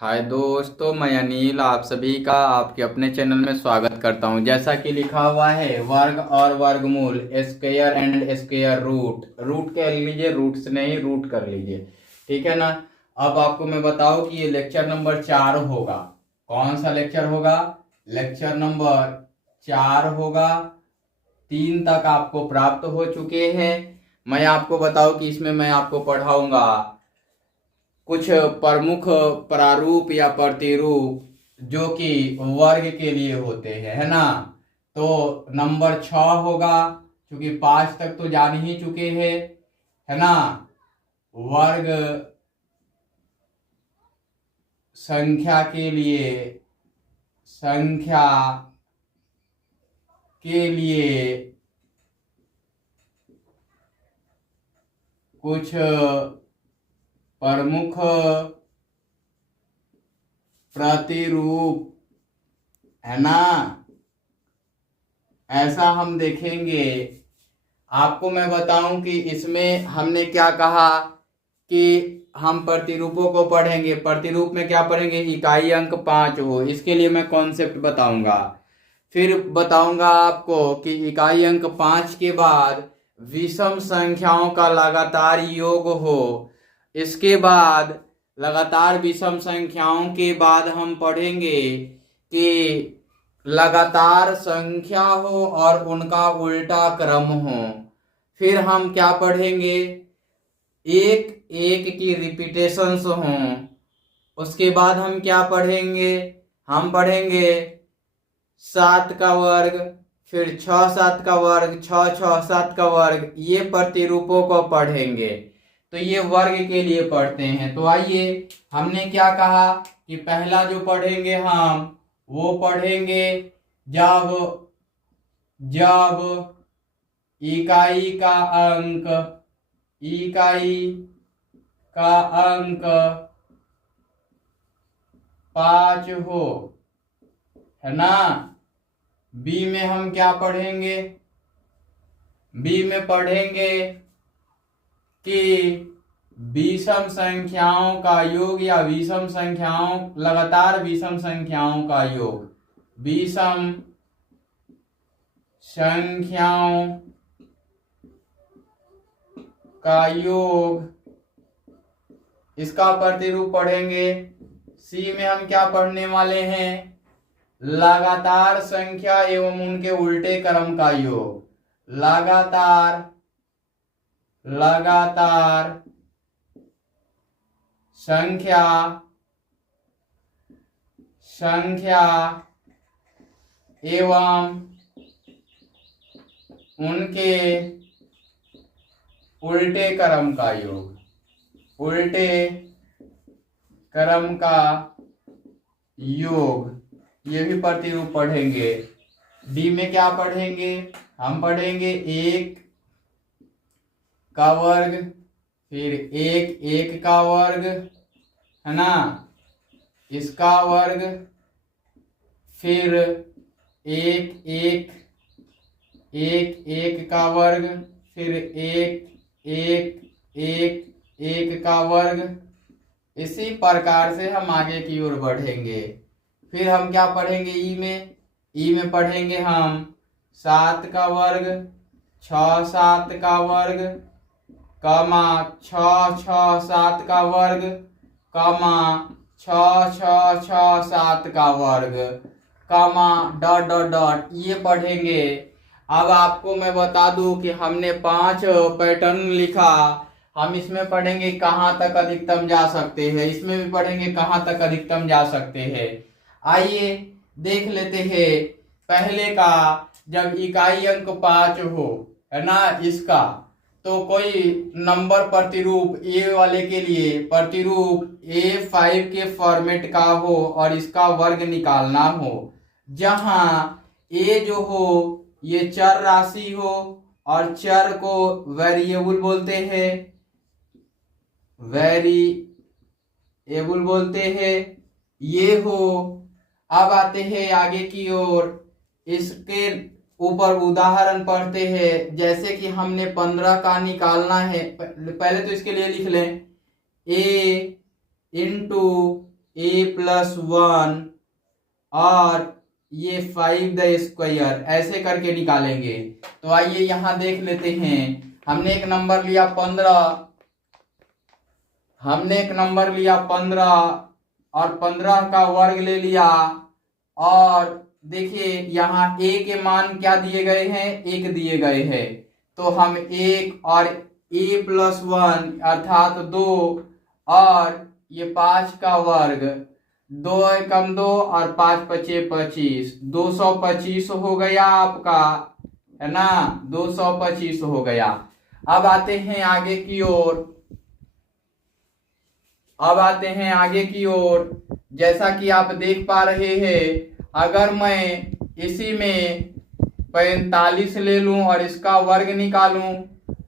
हाय दोस्तों, मैं अनिल आप सभी का आपके अपने चैनल में स्वागत करता हूं। जैसा कि लिखा हुआ है वर्ग और वर्गमूल, square and square root. Root कह लीजिए, रूट से नहीं रूट कर लीजिए, ठीक है ना। अब आपको मैं बताऊं कि ये लेक्चर नंबर 4 होगा। कौन सा लेक्चर होगा? लेक्चर नंबर 4 होगा। 3 तक आपको प्राप्त हो चुके हैं। मैं आपको बताऊं कि इसमें मैं आपको पढ़ाऊंगा कुछ प्रमुख प्रारूप या प्रतिरूप जो कि वर्ग के लिए होते हैं, है ना। तो नंबर 6 होगा, क्योंकि 5 तक तो जान ही चुके हैं, है ना। वर्ग संख्या के लिए, संख्या के लिए कुछ प्रमुख प्रतिरूप, है ना, ऐसा हम देखेंगे। आपको मैं बताऊं कि इसमें हमने क्या कहा कि हम प्रतिरूपों को पढ़ेंगे। प्रतिरूप में क्या पढ़ेंगे? इकाई अंक 5 हो, इसके लिए मैं कॉन्सेप्ट बताऊंगा। फिर बताऊंगा आपको कि इकाई अंक 5 के बाद विषम संख्याओं का लगातार योग हो। इसके बाद लगातार विषम संख्याओं के बाद हम पढ़ेंगे कि लगातार संख्या हो और उनका उल्टा क्रम हो। फिर हम क्या पढ़ेंगे? एक एक की रिपीटेशंस हों। उसके बाद हम क्या पढ़ेंगे? हम पढ़ेंगे 7 का वर्ग, फिर 6 7 का वर्ग, 6 6 7 का वर्ग। ये प्रतिरूपों को पढ़ेंगे। तो ये वर्ग के लिए पढ़ते हैं। तो आइए, हमने क्या कहा कि पहला जो पढ़ेंगे हम वो पढ़ेंगे जब जब इकाई का अंक, इकाई का अंक 5 हो, है ना। बी में हम क्या पढ़ेंगे? बी में पढ़ेंगे कि विषम संख्याओं का योग या विषम संख्याओं, लगातार विषम संख्याओं का योग, विषम संख्याओं का योग, इसका प्रतिरूप पढ़ेंगे। सी में हम क्या पढ़ने वाले हैं? लगातार संख्या एवं उनके उल्टे क्रम का योग। लगातार लगातार संख्या संख्या एवं उनके उल्टे क्रम का योग, उल्टे क्रम का योग, ये भी प्रतिरूप पढ़ेंगे। डी में क्या पढ़ेंगे? हम पढ़ेंगे 1 का वर्ग, फिर 1 1 का वर्ग, है ना, इसका वर्ग, फिर 1 1 1 1 का वर्ग, फिर 1 1 1 1 का वर्ग। इसी प्रकार से हम आगे की ओर बढ़ेंगे। फिर हम क्या पढ़ेंगे? ई में पढ़ेंगे हम 7 का वर्ग, 6 7 का वर्ग, कमा 6 6 7 का वर्ग, कमा 6 6 6 7 का वर्ग, कमा डॉट डॉट डॉट, ये पढ़ेंगे। अब आपको मैं बता दूं कि हमने 5 पैटर्न लिखा। हम इसमें पढ़ेंगे कहाँ तक अधिकतम जा सकते हैं, इसमें भी पढ़ेंगे कहाँ तक अधिकतम जा सकते हैं। आइए देख लेते हैं। पहले का, जब इकाई अंक 5 हो, है ना, इसका तो कोई नंबर प्रतिरूप ए वाले के लिए प्रतिरूप A5 के फॉर्मेट का हो और इसका वर्ग निकालना हो, जहां ए जो हो ये चर राशि हो और चर को वेरिएबल बोलते हैं, वेरिएबल बोलते हैं, ये हो। अब आते हैं आगे की ओर। इसके ऊपर उदाहरण पढ़ते हैं। जैसे कि हमने 15 का निकालना है, पहले तो इसके लिए लिख लें a इंटू a+1 और ये 5² ऐसे करके निकालेंगे। तो आइए यहाँ देख लेते हैं। हमने एक नंबर लिया 15 और 15 का वर्ग ले लिया। और देखिए यहाँ a के मान क्या दिए गए हैं, 1 दिए गए हैं। तो हम 1 और a+1 अर्थात 2 और ये 5 का वर्ग, 2 एकम 2 और 5 पचे 25, 225 हो गया आपका, है ना, 225 हो गया। अब आते हैं आगे की ओर। जैसा कि आप देख पा रहे हैं, अगर मैं इसी में 45 ले लूं और इसका वर्ग निकालूं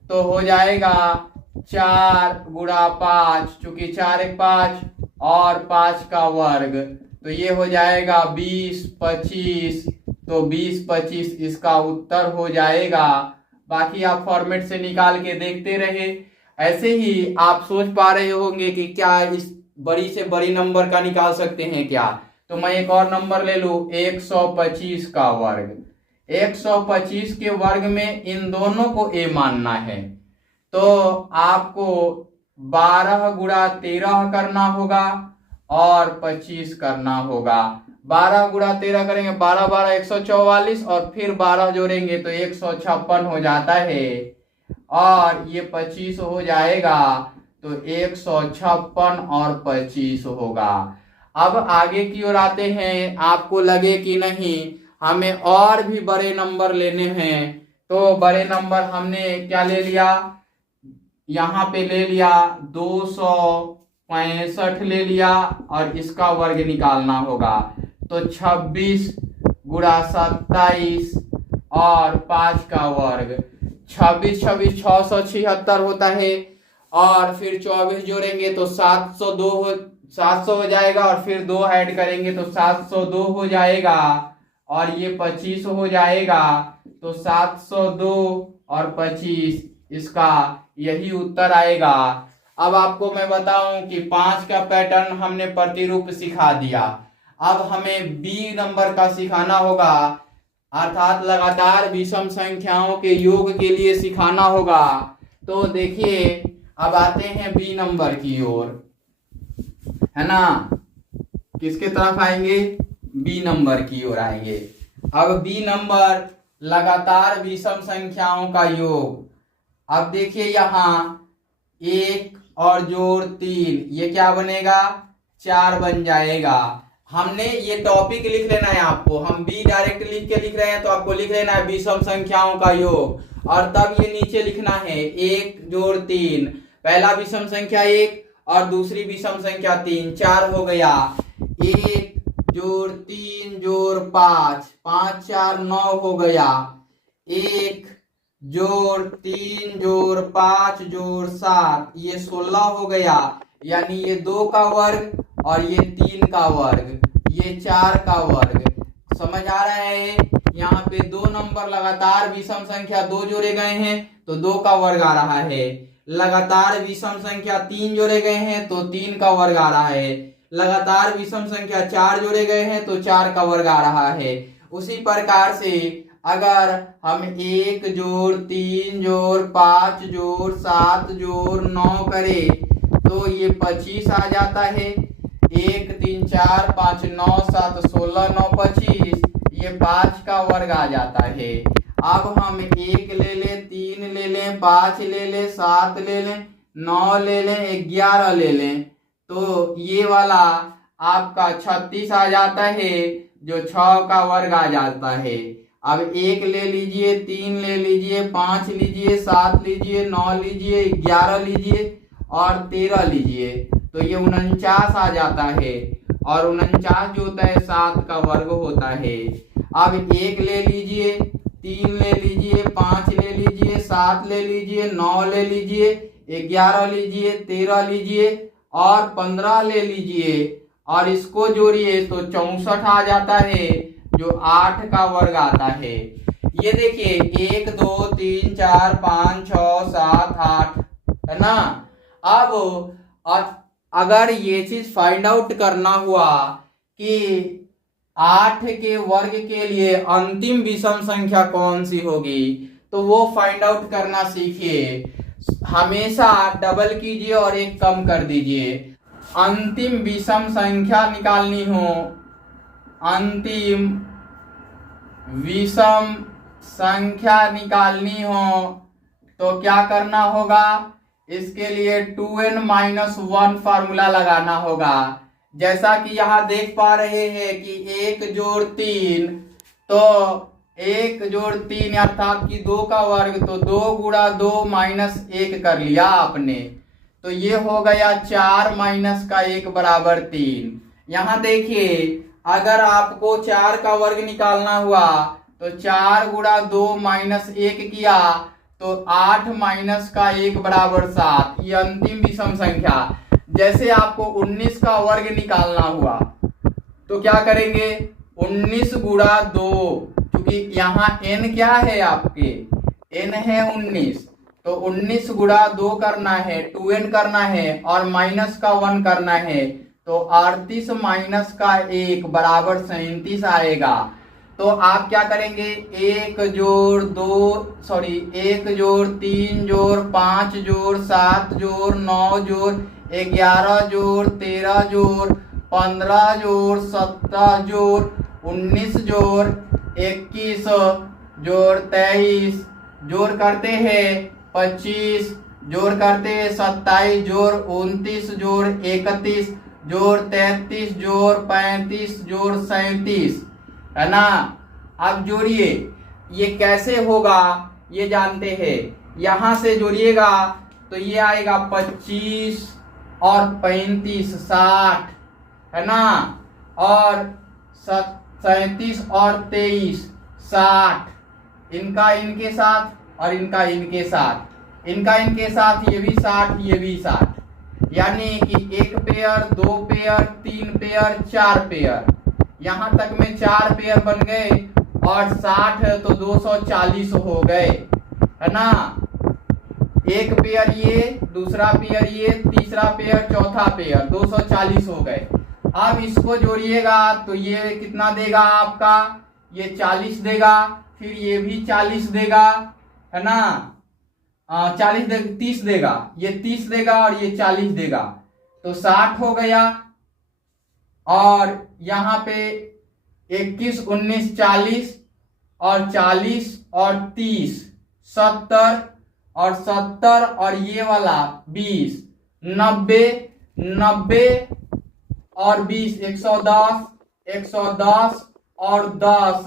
तो हो जाएगा 4 गुणा 5, चूंकि 4 एक 5 और 5 का वर्ग, तो ये हो जाएगा 20 25। तो 20 25 इसका उत्तर हो जाएगा। बाकी आप फॉर्मेट से निकाल के देखते रहे। ऐसे ही आप सोच पा रहे होंगे कि क्या इस बड़ी से बड़ी नंबर का निकाल सकते हैं क्या। तो मैं एक और नंबर ले लूं, 125 का वर्ग। 125 के वर्ग में इन दोनों को a मानना है, तो आपको 12 गुणा 13 करना होगा और 25 करना होगा। 12 गुणा 13 करेंगे, 12 12 144 और फिर 12 जोड़ेंगे तो 156 हो जाता है और ये 25 हो जाएगा। तो 156 और 25 होगा। अब आगे की ओर आते हैं। आपको लगे कि नहीं हमें और भी बड़े नंबर लेने हैं, तो बड़े नंबर हमने क्या ले लिया, यहाँ पे ले लिया 265 ले लिया और इसका वर्ग निकालना होगा। तो 26 गुणा 27 और 5 का वर्ग, 26 26 676 होता है और फिर 24 जोड़ेंगे तो 700 हो जाएगा और फिर 2 ऐड करेंगे तो 702 हो जाएगा और ये 25 हो जाएगा। तो 702 और 25 इसका यही उत्तर आएगा। अब आपको मैं बताऊं कि 5 का पैटर्न हमने प्रतिरूप सिखा दिया। अब हमें बी नंबर का सिखाना होगा, अर्थात लगातार विषम संख्याओं के योग के लिए सिखाना होगा। तो देखिए अब आते हैं बी नंबर की ओर, है ना। किसके तरफ आएंगे, बी नंबर की ओर आएंगे। अब बी नंबर लगातार विषम संख्याओं का योग। अब देखिए यहाँ 1 और जोड़ 3, ये क्या बनेगा, 4 बन जाएगा। हमने ये टॉपिक लिख लेना है आपको, हम बी डायरेक्ट लिख के लिख रहे हैं तो आपको लिख लेना है विषम संख्याओं का योग और तब ये नीचे लिखना है 1 जोड़ 3, पहला विषम संख्या 1 और दूसरी विषम संख्या 3, 4 हो गया। 1 जोड़ 3 जोड़ 5, 5 4 9 हो गया। 1 जोड़ 3 जोड़ 5 जोड़ 7, ये 16 हो गया। यानी ये 2 का वर्ग और ये 3 का वर्ग, ये 4 का वर्ग। समझ आ रहा है। यहाँ पे 2 नंबर लगातार विषम संख्या 2 जोड़े गए हैं तो 2 का वर्ग आ रहा है। लगातार विषम संख्या 3 जोड़े गए हैं तो 3 का वर्ग आ रहा है। लगातार विषम संख्या 4 जोड़े गए हैं तो 4 का वर्ग आ रहा है। उसी प्रकार से अगर हम 1 जोड़ 3 जोड़ 5 जोड़ 7 जोड़ 9 करें तो ये 25 आ जाता है। 1 3 4 5 9 7 16 9 25, ये 5 का वर्ग आ जाता है। अब हम 1 ले लें, 3 ले लें, 5 ले लें, 7 ले लें, 9 ले लें, 11 ले लें, तो ये वाला आपका 36 आ जाता है, जो 6 का वर्ग आ जाता है। अब 1 ले लीजिए, 3 ले लीजिए, 5 लीजिए, 7 लीजिए, 9 लीजिए, 11 लीजिए और 13 लीजिए, तो ये 49 आ जाता है और 49 जो होता है 7 का वर्ग होता है। अब 1 ले लीजिए, 3 ले लीजिए, 5 ले लीजिए, 7 ले लीजिए, 9 ले लीजिए, 11 लीजिए, 13 लीजिए और 15 ले लीजिए और इसको जोड़िए तो 64 आ जाता है, जो 8 का वर्ग आता है। ये देखिए 1 2 3 4 5 6 7 8, है ना। अब अगर ये चीज फाइंड आउट करना हुआ कि 8 के वर्ग के लिए अंतिम विषम संख्या कौन सी होगी, तो वो फाइंड आउट करना सीखिए। हमेशा डबल कीजिए और एक कम कर दीजिए। अंतिम विषम संख्या निकालनी हो, अंतिम विषम संख्या निकालनी हो तो क्या करना होगा, इसके लिए 2n-1 फार्मूला लगाना होगा। जैसा कि यहाँ देख पा रहे हैं कि 1 जोड़ 3, तो 1 जोड़ 3 अर्थात कि 2 का वर्ग, तो 2 गुणा 2 माइनस 1 कर लिया आपने, तो ये हो गया 4 माइनस का 1 बराबर 3। यहाँ देखिए अगर आपको 4 का वर्ग निकालना हुआ तो 4 गुणा 2 माइनस 1 किया तो 8 माइनस का 1 बराबर 7, ये अंतिम विषम संख्या। जैसे आपको 19 का वर्ग निकालना हुआ तो क्या करेंगे, 19 गुणा 2, क्योंकि यहाँ n क्या है आपके, n है 19, तो 19 गुणा 2 करना है, 2n करना है और माइनस का 1 करना है, तो 38 माइनस का 1 बराबर 37 आएगा। तो आप क्या करेंगे, 1 जोड़ 3 जोड़ 5 जोड़ 7 जोड़ 9 जोड़ 11 जोड़ 13 जोड़ 15 जोड़ 17 जोड़ 19 जोड़ 21 जोड़ 23 जोड़ करते हैं 25 जोड़ करते हैं 27 जोड़ 29 जोड़ 31 जोड़ 33 जोड़ 35 जोड़ 37, है ना। अब जोड़िए, ये कैसे होगा ये जानते हैं। यहां से जोड़िएगा तो ये आएगा 25 और 35 60, है ना, और 37 और 23 60, इनका इनके साथ और इनका इनके साथ, इनका इनके साथ, ये भी 60 ये भी 60, यानी कि 1 पेयर 2 पेयर 3 पेयर 4 पेयर, यहां तक में 4 पेयर बन गए और 60 है तो 240 हो गए, है ना। एक पेयर ये, दूसरा पेयर ये, तीसरा पेयर, चौथा पेयर, 240 हो गए। अब इसको जोड़िएगा तो ये कितना देगा आपका, ये 40 देगा, फिर ये भी 40 देगा, है ना, 30 देगा, ये 30 देगा और ये 40 देगा, तो 60 हो गया। और यहाँ पे 21 19 40 और 40 और 30 70 और 70 और ये वाला 20 90 90 और 20 110 110 और 10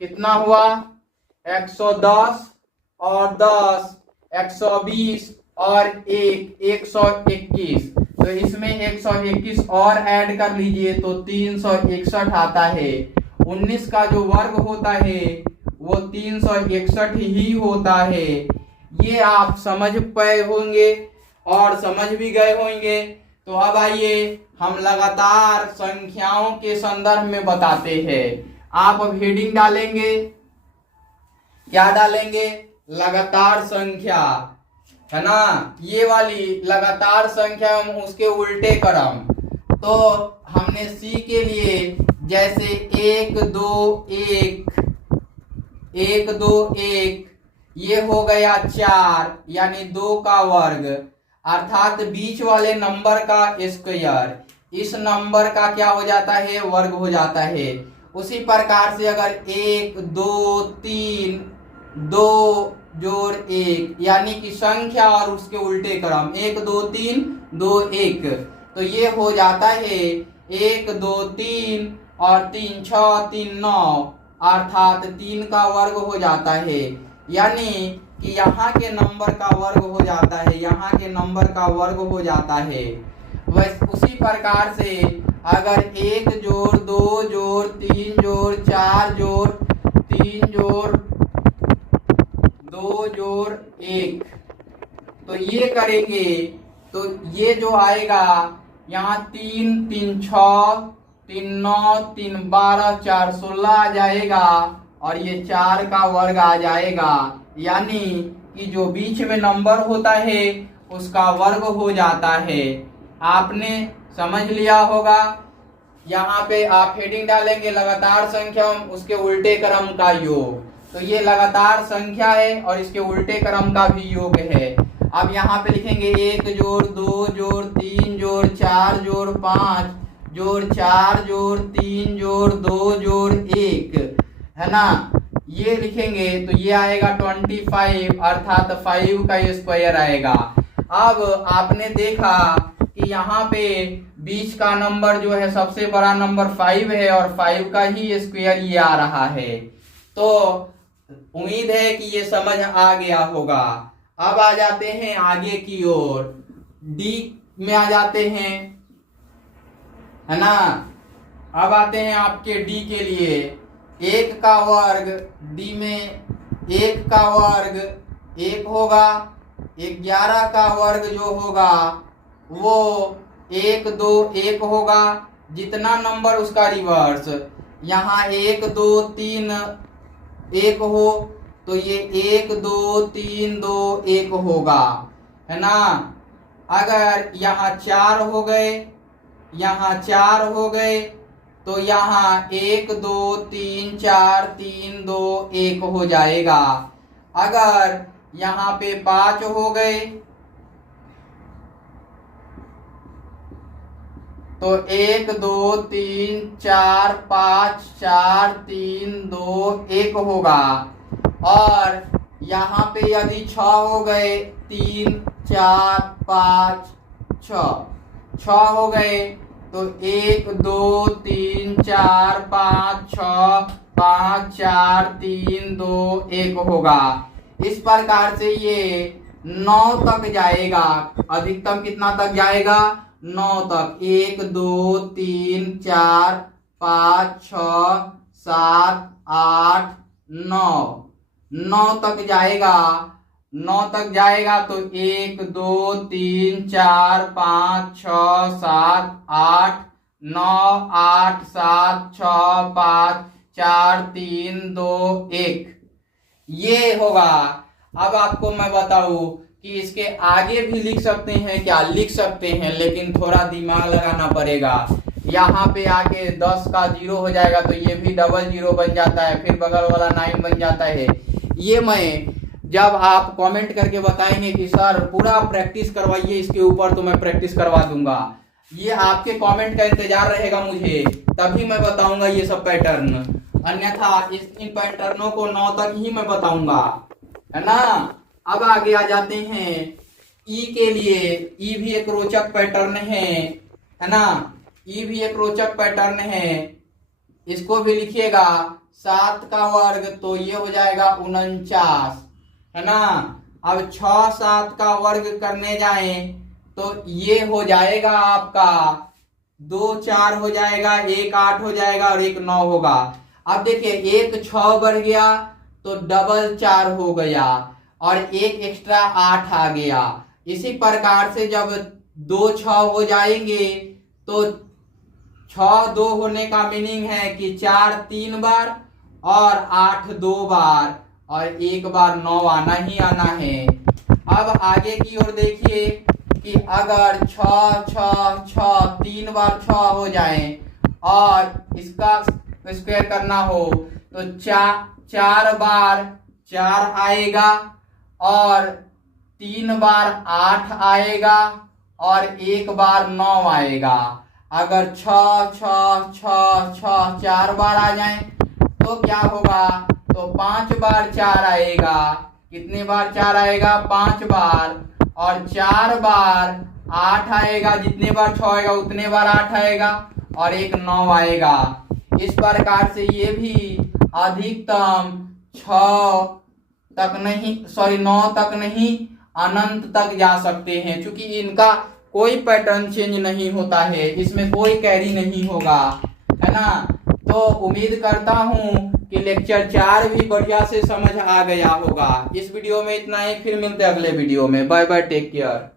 कितना हुआ, 110 और 10 120 और 1 121, तो इसमें 121 और ऐड कर लीजिए तो 361 आता है। 19 का जो वर्ग होता है वो 361 ही होता है। ये आप समझ पाए होंगे और समझ भी गए होंगे। तो अब आइए हम लगातार संख्याओं के संदर्भ में बताते हैं। आप अब हेडिंग डालेंगे, क्या डालेंगे, लगातार संख्या, है ना, ये वाली लगातार संख्या हम उसके उल्टे क्रम। तो हमने सी के लिए जैसे 1 2 1 1 2 1, ये हो गया 4 यानी 2 का वर्ग, अर्थात बीच वाले नंबर का स्क्वायर, इस नंबर का क्या हो जाता है, वर्ग हो जाता है। उसी प्रकार से अगर 1 2 3 2 जोड़ 1 यानी कि संख्या और उसके उल्टे क्रम 1 2 3 2 1, तो ये हो जाता है 1 2 3 और 3 6 3 9, अर्थात 3 का वर्ग हो जाता है। यानी कि यहाँ के नंबर का वर्ग हो जाता है, यहाँ के नंबर का वर्ग हो जाता है। वैसे उसी प्रकार से अगर 1 जोड़ 2 जोड़ 3 जोड़ 4 जोड़ 3 जोड़ 2 जोड़ 1, तो ये करेंगे तो ये जो आएगा यहाँ 3 3 6 3 9 3 12 4 16 आ जाएगा और ये 4 का वर्ग आ जाएगा। यानी कि जो बीच में नंबर होता है उसका वर्ग हो जाता है। आपने समझ लिया होगा। यहाँ पे आप हेडिंग डालेंगे लगातार संख्या उसके उल्टे क्रम का योग। तो ये लगातार संख्या है और इसके उल्टे क्रम का भी योग है। अब यहाँ पे लिखेंगे 1 जोड़ 2 जोड़ 3 जोड़ 4 जोड़ 5 जोड़ 4 जोड़ 3 जोड़ 2 जोड़ 1, है ना। ये लिखेंगे तो ये आएगा 25, अर्थात 5 का स्क्वायर आएगा। अब आपने देखा कि यहाँ पे बीच का नंबर जो है सबसे बड़ा नंबर 5 है और 5 का ही स्क्वायर ये आ रहा है। तो उम्मीद है कि ये समझ आ गया होगा। अब आ जाते हैं आगे की ओर, डी में आ जाते हैं, है ना। अब आते हैं आपके डी के लिए। 1 का वर्ग, डी में 1 का वर्ग 1 होगा, 11 का वर्ग जो होगा वो 1 2 1 होगा। जितना नंबर उसका रिवर्स, यहाँ 1 2 3 1 हो तो ये 1 2 3 2 1 होगा, है ना। अगर यहाँ 4 हो गए, यहाँ 4 हो गए तो यहाँ 1 2 3 4 3 2 1 हो जाएगा। अगर यहाँ पे 5 हो गए तो 1 2 3 4 5 4 3 2 1 होगा। और यहाँ पे यदि 6 हो गए, 3 4 5 6 हो गए तो 1 2 3 4 5 6 5 4 3 2 1 होगा। इस प्रकार से ये 9 तक जाएगा। अधिकतम कितना तक जाएगा? 9 तक। 1 2 3 4 5 6 7 8 9 तक जाएगा। 9 तक जाएगा तो 1 2 3 4 5 6 7 8 9 8 7 6 5 4 3 2 1 ये होगा। अब आपको मैं बताऊं कि इसके आगे भी लिख सकते हैं क्या? लिख सकते हैं, लेकिन थोड़ा दिमाग लगाना पड़ेगा। यहाँ पे आके 10 का 0 हो जाएगा तो ये भी डबल 0 बन जाता है, फिर बगल वाला 9 बन जाता है। ये मैं जब आप कमेंट करके बताएंगे कि सर पूरा प्रैक्टिस करवाइए इसके ऊपर, तो मैं प्रैक्टिस करवा दूंगा। ये आपके कमेंट का इंतजार रहेगा मुझे, तभी मैं बताऊंगा ये सब पैटर्न। अन्यथा इन पैटर्नों को 9 तक ही मैं बताऊंगा, है ना। अब आगे आ जाते हैं ई के लिए। ई भी एक रोचक पैटर्न है ना। ई भी एक रोचक पैटर्न है। इसको भी लिखिएगा 7 का वर्ग तो ये हो जाएगा 49, है ना। अब 6 7 का वर्ग करने जाएं तो ये हो जाएगा आपका 2 4 हो जाएगा, 1 8 हो जाएगा और 1 9 होगा। अब देखिए 1 6 बढ़ गया तो डबल 4 हो गया और 1 एक्स्ट्रा 8 आ गया। इसी प्रकार से जब 2 6 हो जाएंगे तो 6 2 होने का मीनिंग है कि 4 3 बार और 8 2 बार और 1 बार 9 आना ही आना है। अब आगे की ओर देखिए कि अगर 6 6 6 3 बार 6 हो जाए और इसका स्क्वायर करना हो तो 4 बार 4 आएगा और 3 बार 8 आएगा और 1 बार 9 आएगा। अगर 6 6 6 6 4 बार आ जाए तो क्या होगा? तो 5 बार 4 आएगा। कितने बार 4 आएगा? 5 बार। और 4 बार 8 आएगा। जितने बार 6 आएगा उतने बार 8 आएगा और 1 9 आएगा। इस प्रकार से ये भी अधिकतम 9 तक नहीं अनंत तक जा सकते हैं, क्योंकि इनका कोई पैटर्न चेंज नहीं होता है, इसमें कोई कैरी नहीं होगा, है ना। तो उम्मीद करता हूं कि लेक्चर 4 भी बढ़िया से समझ आ गया होगा। इस वीडियो में इतना ही, फिर मिलते हैं अगले वीडियो में। Bye bye, take care.